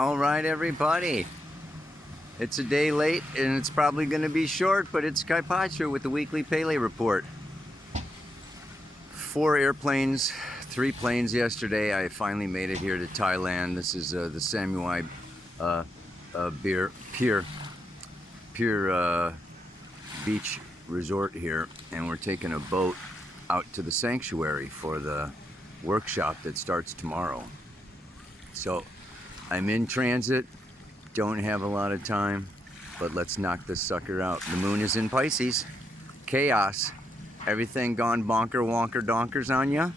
All right, everybody. It's a day late, and it's probably going to be short, but it's Kaypacha with the weekly Pele report. 4 airplanes, 3 planes yesterday. I finally made it here to Thailand. This is the Samuai Pier Beach Resort here, and we're taking a boat out to the sanctuary for the workshop that starts tomorrow. So I'm in transit, don't have a lot of time, but let's knock this sucker out. The moon is in Pisces. Chaos. Everything gone bonker, wonker, donkers on ya?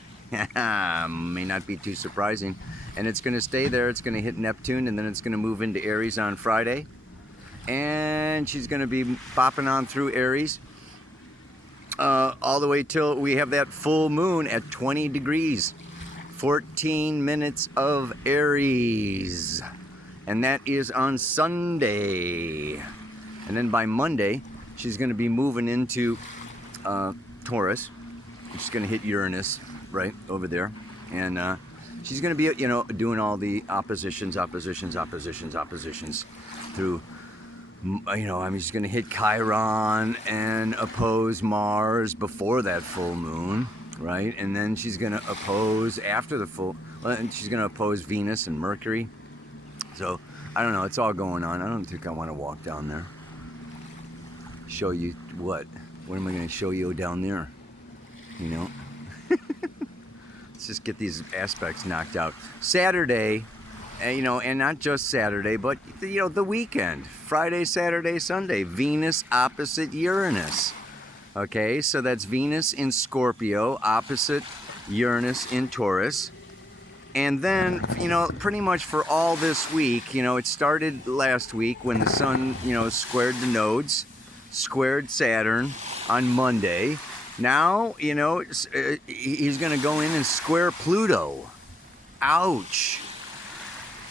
May not be too surprising. And it's going to stay there. It's going to hit Neptune, and then it's going to move into Aries on Friday. And she's going to be bopping on through Aries all the way till we have that full moon at 20 degrees. 14 minutes of Aries. And that is on Sunday. And then by Monday, she's going to be moving into Taurus. She's going to hit Uranus right over there. And she's going to be, doing all the oppositions through, she's going to hit Chiron and oppose Mars before that full moon, right? And then she's going to oppose after the full, and she's going to oppose Venus and Mercury. So, I don't know, it's all going on. I don't think I want to walk down there. Show you what? What am I going to show you down there? Let's just get these aspects knocked out. Saturday, and not just Saturday, but, the weekend. Friday, Saturday, Sunday. Venus opposite Uranus. Okay, so that's Venus in Scorpio, opposite Uranus in Taurus. And then, pretty much for all this week, it started last week when the sun, squared the nodes, squared Saturn on Monday. Now, he's going to go in and square Pluto. Ouch.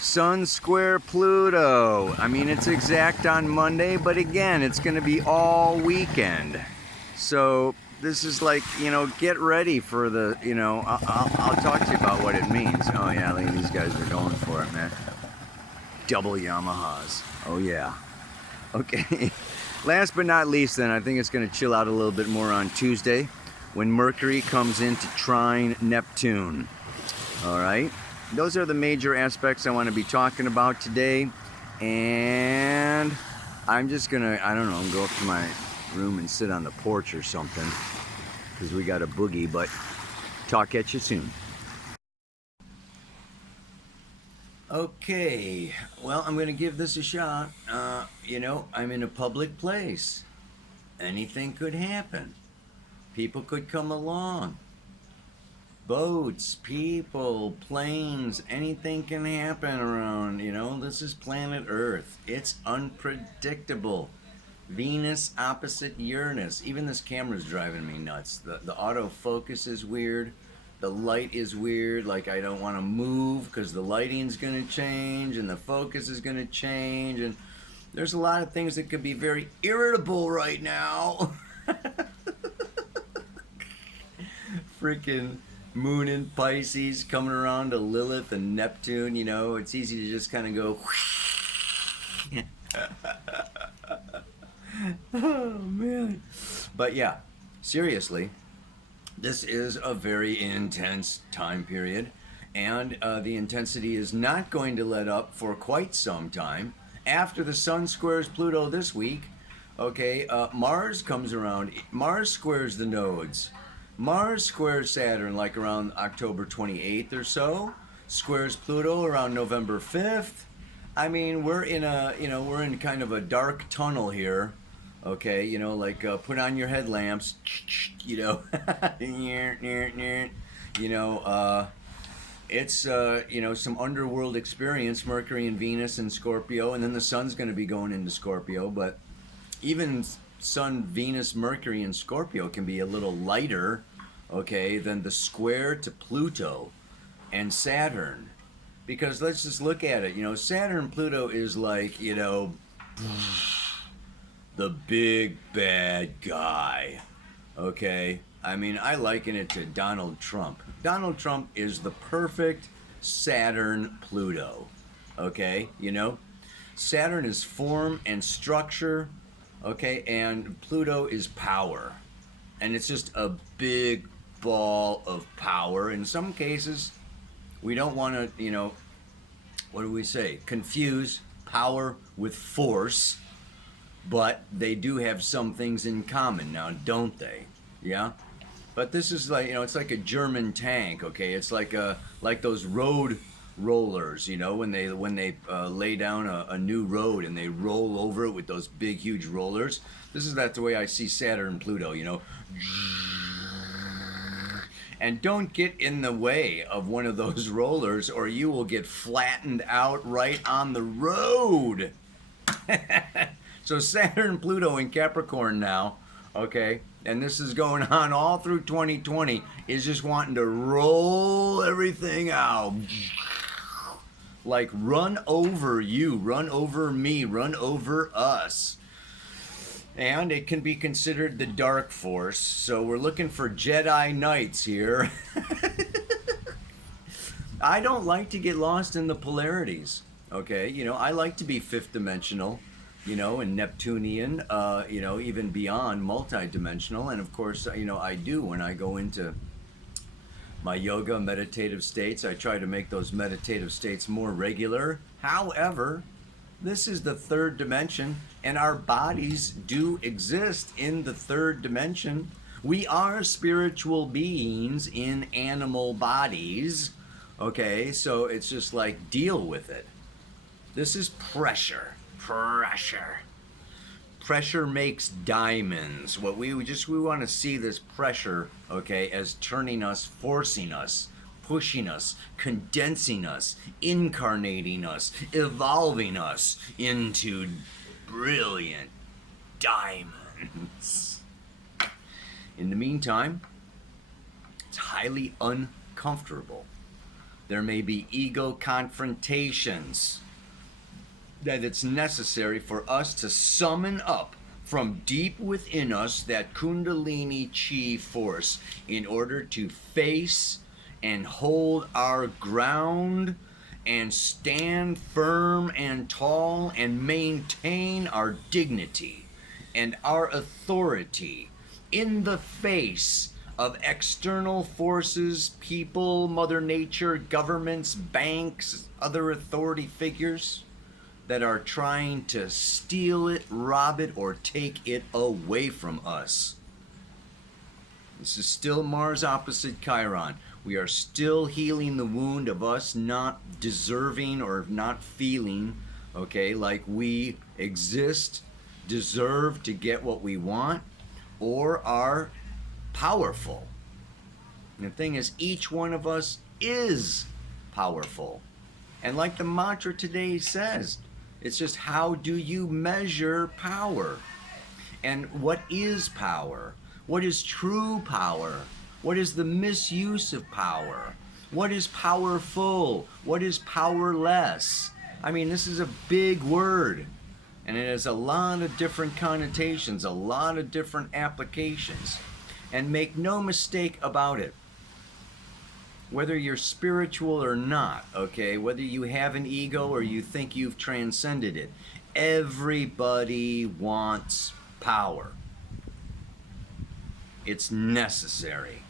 Sun square Pluto. I mean, it's exact on Monday, but again, it's going to be all weekend. So this is like, get ready for the, I'll talk to you about what it means. Oh yeah, look at these guys are going for it, man. Double Yamahas. Oh yeah. Okay. Last but not least then, I think it's going to chill out a little bit more on Tuesday when Mercury comes into trine Neptune. All right. Those are the major aspects I want to be talking about today. And I'm just going to, go up to my room and sit on the porch or something because we got a boogie, but talk at you soon. Okay, well, I'm gonna give this a shot. I'm in a public place. Anything could happen. People could come along. Boats, people, planes, anything can happen around, this is planet Earth. It's unpredictable. Venus opposite Uranus. Even this camera's driving me nuts. The autofocus is weird. The light is weird. Like I don't want to move because the lighting's going to change and the focus is going to change. And there's a lot of things that could be very irritable right now. Freaking moon in Pisces coming around to Lilith and Neptune. It's easy to just kind of go. Oh man. But yeah, seriously, this is a very intense time period, and the intensity is not going to let up for quite some time. After the sun squares Pluto this week, okay, Mars comes around. Mars squares the nodes. Mars squares Saturn like around October 28th or so, squares Pluto around November 5th. I mean, we're in kind of a dark tunnel here. Okay, put on your headlamps, it's, some underworld experience, Mercury and Venus and Scorpio, and then the sun's going to be going into Scorpio, but even sun, Venus, Mercury, and Scorpio can be a little lighter, okay, than the square to Pluto and Saturn. Because let's just look at it, Saturn, Pluto is like, the big bad guy, okay? I mean, I liken it to Donald Trump. Donald Trump is the perfect Saturn Pluto, okay? Saturn is form and structure, okay? And Pluto is power. And it's just a big ball of power. In some cases, we don't want to, what do we say? Confuse power with force, but they do have some things in common now, don't they? Yeah? But this is like, it's like a German tank, okay? It's like those road rollers, when they lay down a new road and they roll over it with those big huge rollers. That's the way I see Saturn and Pluto. And don't get in the way of one of those rollers or you will get flattened out right on the road. So Saturn and Pluto in Capricorn now, okay, and this is going on all through 2020, is just wanting to roll everything out. Like run over you, run over me, run over us. And it can be considered the dark force. So we're looking for Jedi Knights here. I don't like to get lost in the polarities. Okay, I like to be fifth dimensional, and Neptunian, even beyond multi-dimensional. And of course, I do when I go into my yoga meditative states. I try to make those meditative states more regular. However, this is the third dimension, and our bodies do exist in the third dimension. We are spiritual beings in animal bodies. Okay, so it's just like, deal with it. This is pressure. Pressure makes diamonds. We want to see this pressure, okay, as turning us, forcing us, pushing us, condensing us, incarnating us, evolving us into brilliant diamonds. In the meantime, it's highly uncomfortable. There may be ego confrontations that it's necessary for us to summon up from deep within us that Kundalini Chi force in order to face and hold our ground and stand firm and tall and maintain our dignity and our authority in the face of external forces, people, Mother Nature, governments, banks, other authority figures that are trying to steal it, rob it, or take it away from us. This is still Mars opposite Chiron. We are still healing the wound of us not deserving or not feeling, okay, like we exist, deserve to get what we want, or are powerful. And the thing is, each one of us is powerful. And like the mantra today says, it's just, how do you measure power? And what is power? What is true power? What is the misuse of power? What is powerful? What is powerless? I mean, this is a big word, and it has a lot of different connotations, a lot of different applications. And make no mistake about it, whether you're spiritual or not, okay, whether you have an ego or you think you've transcended it, everybody wants power. It's necessary.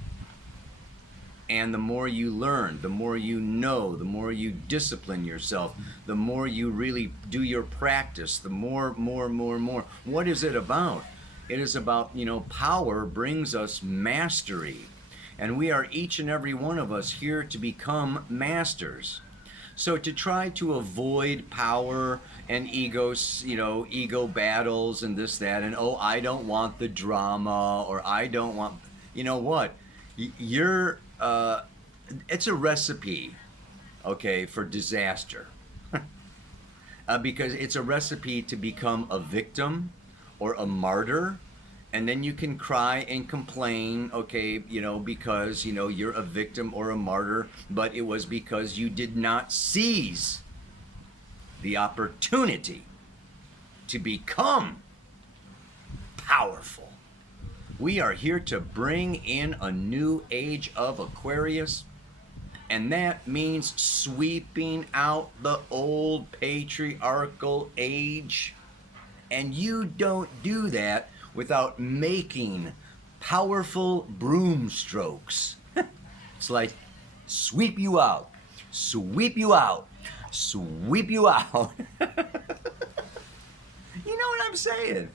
And the more you learn, the more you know, the more you discipline yourself, the more you really do your practice, the more. What is it about? It is about, power brings us mastery. And we are, each and every one of us, here to become masters. So to try to avoid power and egos, ego battles and this, that, and I don't want the drama, or I don't want, what? You're, it's a recipe, okay, for disaster. Because it's a recipe to become a victim or a martyr. And then you can cry and complain, okay, because, you're a victim or a martyr, but it was because you did not seize the opportunity to become powerful. We are here to bring in a new age of Aquarius, And that means sweeping out the old patriarchal age. And you don't do that without making powerful broom strokes. It's like sweep you out, sweep you out, sweep you out. You know what I'm saying?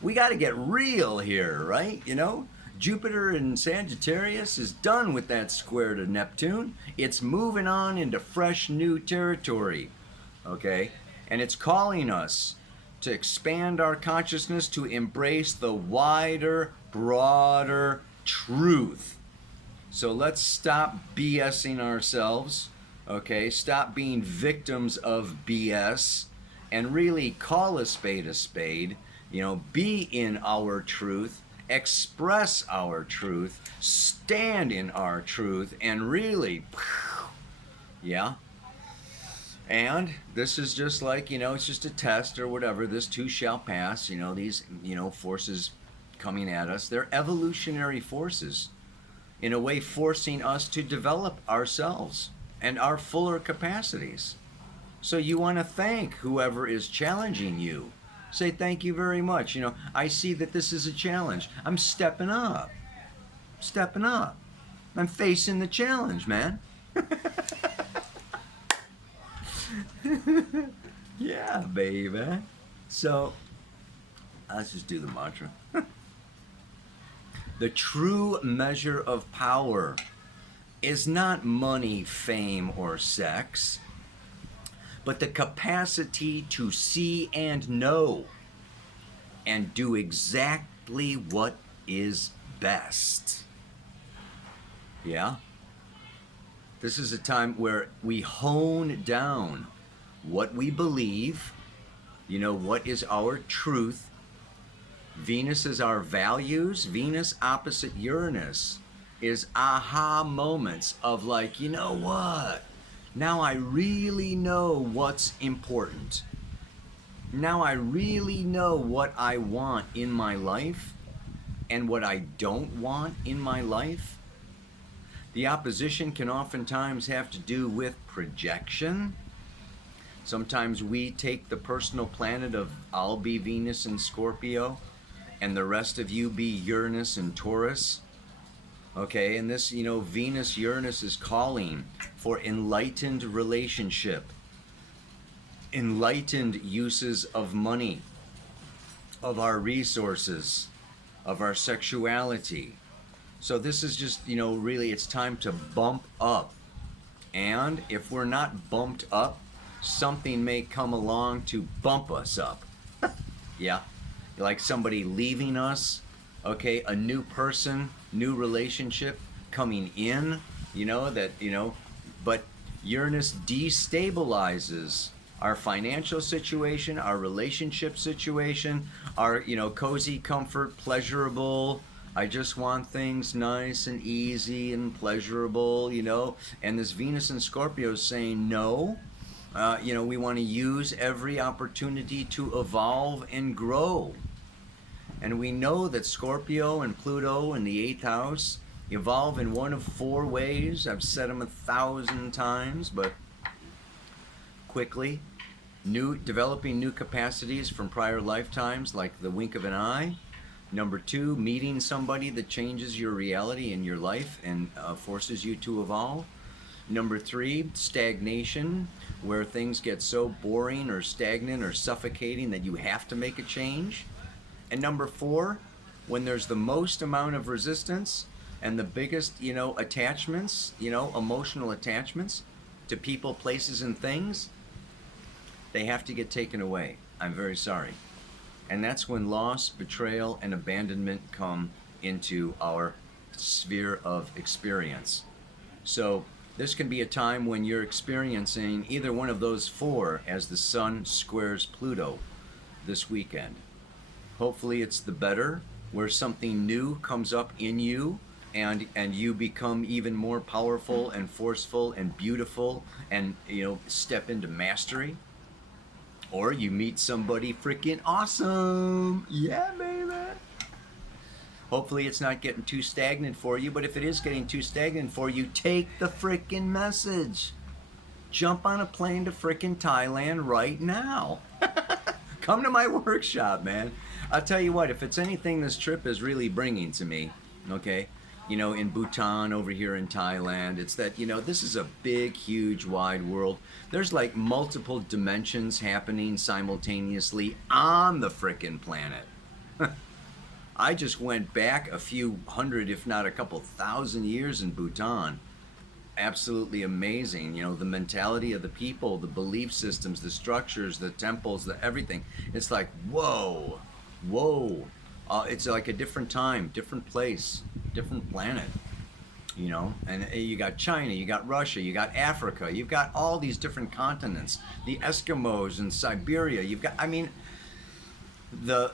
We got to get real here, right? You know, Jupiter in Sagittarius is done with that square to Neptune. It's moving on into fresh new territory, okay? And it's calling us to expand our consciousness, to embrace the wider, broader truth. So let's stop BSing ourselves, okay? Stop being victims of BS and really call a spade, you know, be in our truth, express our truth, stand in our truth, and really, yeah. And this is just like, you know, it's just a test or whatever. This too shall pass. You know, these, you know, forces coming at us, they're evolutionary forces, in a way forcing us to develop ourselves and our fuller capacities. So you want to thank whoever is challenging you. Say thank you very much. You know, I see that this is a challenge. I'm stepping up. Stepping up. I'm facing the challenge, man. Yeah, baby. So, let's just do the mantra. The true measure of power is not money, fame, or sex, but the capacity to see and know and do exactly what is best. Yeah? This is a time where we hone down what we believe, you know, what is our truth. Venus is our values. Venus opposite Uranus is aha moments of like, you know what? Now I really know what's important. Now I really know what I want in my life and what I don't want in my life. The opposition can oftentimes have to do with projection. Sometimes we take the personal planet of I'll be Venus and Scorpio and the rest of you be Uranus and Taurus. Okay, and this, you know, Venus Uranus is calling for enlightened relationship, enlightened uses of money, of our resources, of our sexuality. So this is just, you know, really it's time to bump up. And if we're not bumped up, something may come along to bump us up. Yeah, like somebody leaving us, okay, a new person, new relationship coming in, you know, that, you know, but Uranus destabilizes our financial situation, our relationship situation, our, you know, cozy, comfort, pleasurable. I just want things nice and easy and pleasurable, you know. And this Venus and Scorpio is saying no. You know, we want to use every opportunity to evolve and grow. And we know that Scorpio and Pluto in the 8th house evolve in one of 4 ways. I've said them 1,000 times, but quickly. Developing new capacities from prior lifetimes, like the wink of an eye. Number 2, meeting somebody that changes your reality in your life and forces you to evolve. Number 3, stagnation, where things get so boring or stagnant or suffocating that you have to make a change. And number 4, when there's the most amount of resistance and the biggest, you know, attachments, you know, emotional attachments to people, places, and things, they have to get taken away. I'm very sorry. And that's when loss, betrayal, and abandonment come into our sphere of experience. So this can be a time when you're experiencing either one of those 4 as the Sun squares Pluto this weekend. Hopefully it's the better, where something new comes up in you and you become even more powerful and forceful and beautiful and, you know, step into mastery. Or you meet somebody freaking awesome. Yeah, baby. Hopefully it's not getting too stagnant for you, but if it is getting too stagnant for you, take the frickin' message. Jump on a plane to frickin' Thailand right now. Come to my workshop, man. I'll tell you what, if it's anything this trip is really bringing to me, okay, you know, in Bhutan, over here in Thailand, it's that, you know, this is a big, huge, wide world. There's like multiple dimensions happening simultaneously on the frickin' planet. I just went back a few hundred, if not a couple thousand years in Bhutan. Absolutely amazing. You know, the mentality of the people, the belief systems, the structures, the temples, the everything. It's like, whoa, whoa. It's like a different time, different place, different planet. You know, and you got China, you got Russia, you got Africa, you've got all these different continents, the Eskimos in Siberia. You've got, I mean, the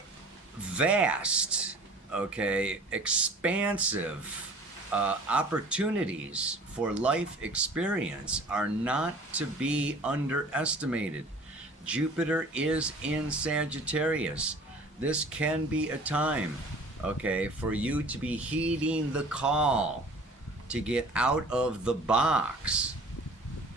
vast, okay, expansive opportunities for life experience are not to be underestimated. Jupiter is in Sagittarius. This can be a time, okay, for you to be heeding the call to get out of the box.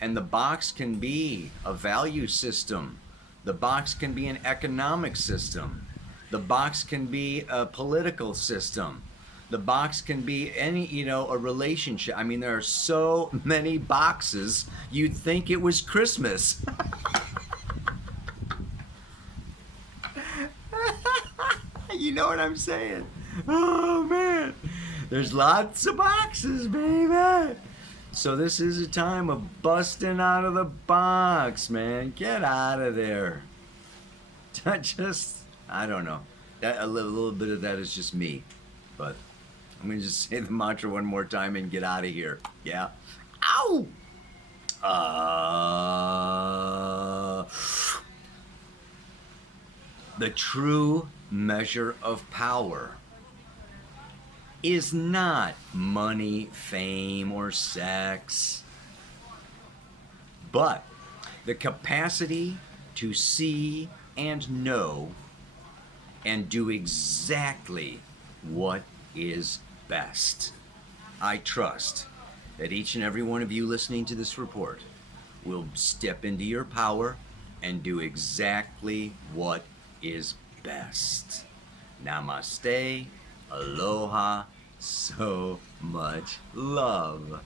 And the box can be a value system. The box can be an economic system. The box can be a political system. The box can be any, you know, a relationship. I mean, there are so many boxes, you'd think it was Christmas. You know what I'm saying? Oh, man. There's lots of boxes, baby. So this is a time of busting out of the box, man. Get out of there. Just, I don't know. That a little bit of that is just me. But I'm going to just say the mantra one more time and get out of here. Yeah. Ow! The true measure of power is not money, fame, or sex, but the capacity to see and know and do exactly what is best. I trust that each and every one of you listening to this report will step into your power and do exactly what is best. Namaste, aloha, so much love.